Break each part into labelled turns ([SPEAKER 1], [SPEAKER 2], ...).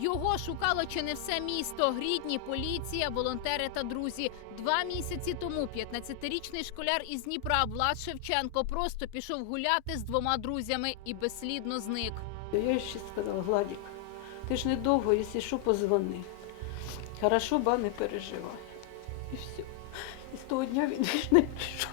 [SPEAKER 1] Його шукало чи не все місто, рідні, поліція, волонтери та друзі. Два місяці тому 15-річний школяр із Дніпра Влад Шевченко просто пішов гуляти з двома друзями і безслідно зник.
[SPEAKER 2] Я ще сказала, Гладік, ти ж недовго, якщо що, позвони. Хорошо, ба не переживай. І все. І з того дня він не прийшов.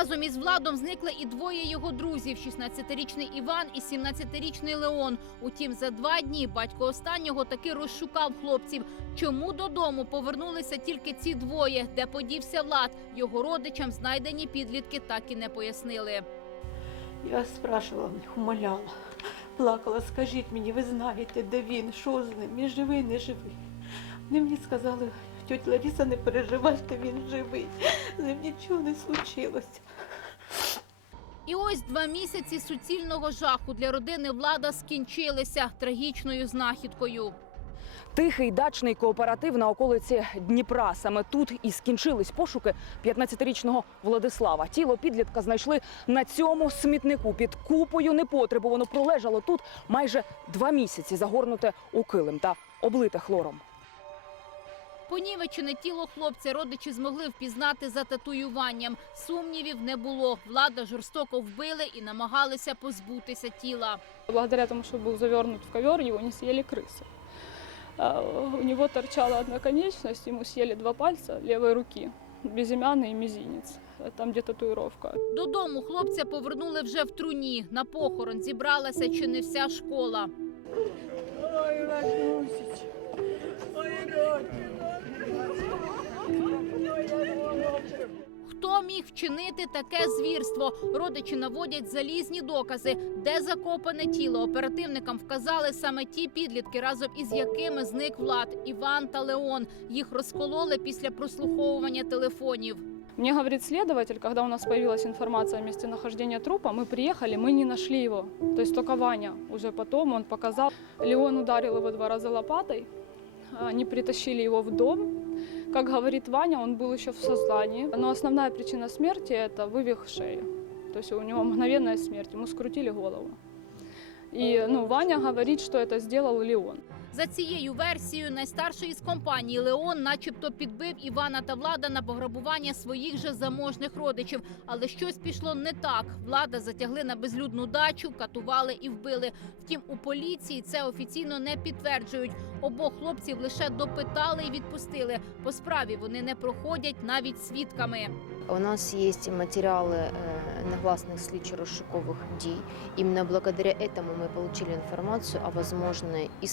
[SPEAKER 1] Разом із Владом зникли і двоє його друзів: 16-річний Іван і 17-річний Леон. Утім, за два дні батько останнього таки розшукав хлопців. Чому додому повернулися тільки ці двоє? Де подівся Влад? Його родичам знайдені підлітки так і не пояснили.
[SPEAKER 2] Я спрашивала умоляла, плакала, скажіть мені, ви знаєте, де він, що з ним, він живий, не живий. Вони мені сказали, тьотя Лариса, не переживайте, він живий. З ним нічого не случилося.
[SPEAKER 1] І ось два місяці суцільного жаху для родини влада скінчилися трагічною знахідкою.
[SPEAKER 3] Тихий дачний кооператив на околиці Дніпра. Саме тут і скінчились пошуки 15-річного Владислава. Тіло підлітка знайшли на цьому смітнику під купою непотребу. Воно пролежало тут майже два місяці, загорнуте у килим та облите хлором.
[SPEAKER 1] Понівечене тіло хлопця родичі змогли впізнати за татуюванням. Сумнівів не було. Влада жорстоко вбили і намагалися позбутися тіла.
[SPEAKER 4] Благодаря тому, что был завернут в ковер, его не съели крысы. А, У него торчала одна конечность, ему съели два пальца левой руки, безымянный и мизинец. А Там где татуировка.
[SPEAKER 1] Додому хлопця повернули вже в труні. На похорон зібралася чи не вся школа. Хто вчинити таке звірство? Родичі наводять залізні докази, де закопане тіло. Оперативникам вказали саме ті підлітки, разом із якими зник Влад, Іван та Леон. Їх розкололи після прослуховування телефонів.
[SPEAKER 4] Мне говорит следователь, когда у нас появилась информация о месте нахождения трупа, мы приехали, мы не нашли его. То есть только Ваня уже потом он показал. Леон ударил его два раза лопатой, они притащили его в дом. Как говорит Ваня, он был еще в сознании. Но основная причина смерти – это вывих шеи. То есть у него мгновенная смерть, ему скрутили голову. И ну, Ваня говорит, что это сделал Леон.
[SPEAKER 1] За цією версією, найстарший із компанії Леон, начебто, підбив Івана та влада на пограбування своїх же заможних родичів. Але щось пішло не так. Влада затягли на безлюдну дачу, катували і вбили. Втім, у поліції це офіційно не підтверджують. Обох хлопців лише допитали і відпустили. По справі вони не проходять навіть свідками.
[SPEAKER 5] У нас есть материалы э, негласных слідчо-розшукових дій. Именно благодаря этому мы получили информацию о возможной и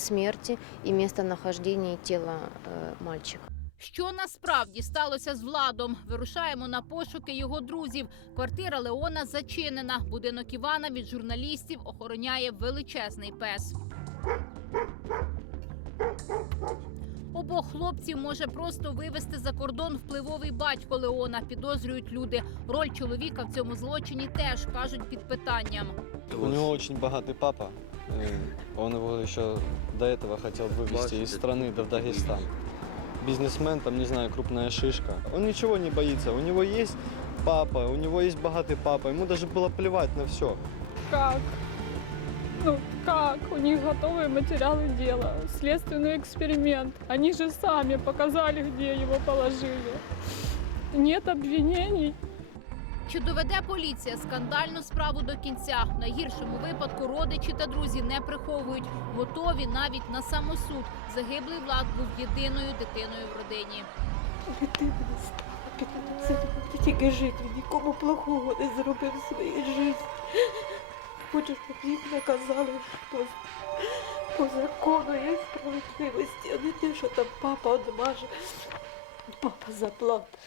[SPEAKER 5] смерти, и местонахождении тела э, мальчика.
[SPEAKER 1] Що насправді сталося з владом? Вирушаємо на пошуки його друзів. Квартира Леона зачинена. Будинок Івана від журналістів охороняє величезний пес. Обох хлопців може просто вивезти за кордон впливовий батько Леона. Підозрюють люди. Роль чоловіка в цьому злочині теж кажуть під питанням.
[SPEAKER 6] У него очень богатый папа. Э, Он его еще до этого хотел вывести из страны до Дагестана. Бизнесмен, там, не знаю, крупная шишка. Он ничего не боится. У него есть папа, у него есть богатый папа. Ему даже было плевать на все.
[SPEAKER 4] Как? Ну как? У них готовые материалы дела, следственный эксперимент. Они же сами показали, где его положили. Нет обвинений.
[SPEAKER 1] Чи доведе поліція скандальну справу до кінця? В найгіршому випадку родичі та друзі не приховують, готові навіть на самосуд. Загиблий влад був єдиною дитиною в родині.
[SPEAKER 2] Ти тільки жити, він нікому плохого не зробив в своїй житті. Хочу, щоб їх наказали по, по закону і справедливості, а не те, що там папа одмаже, папа заплатить.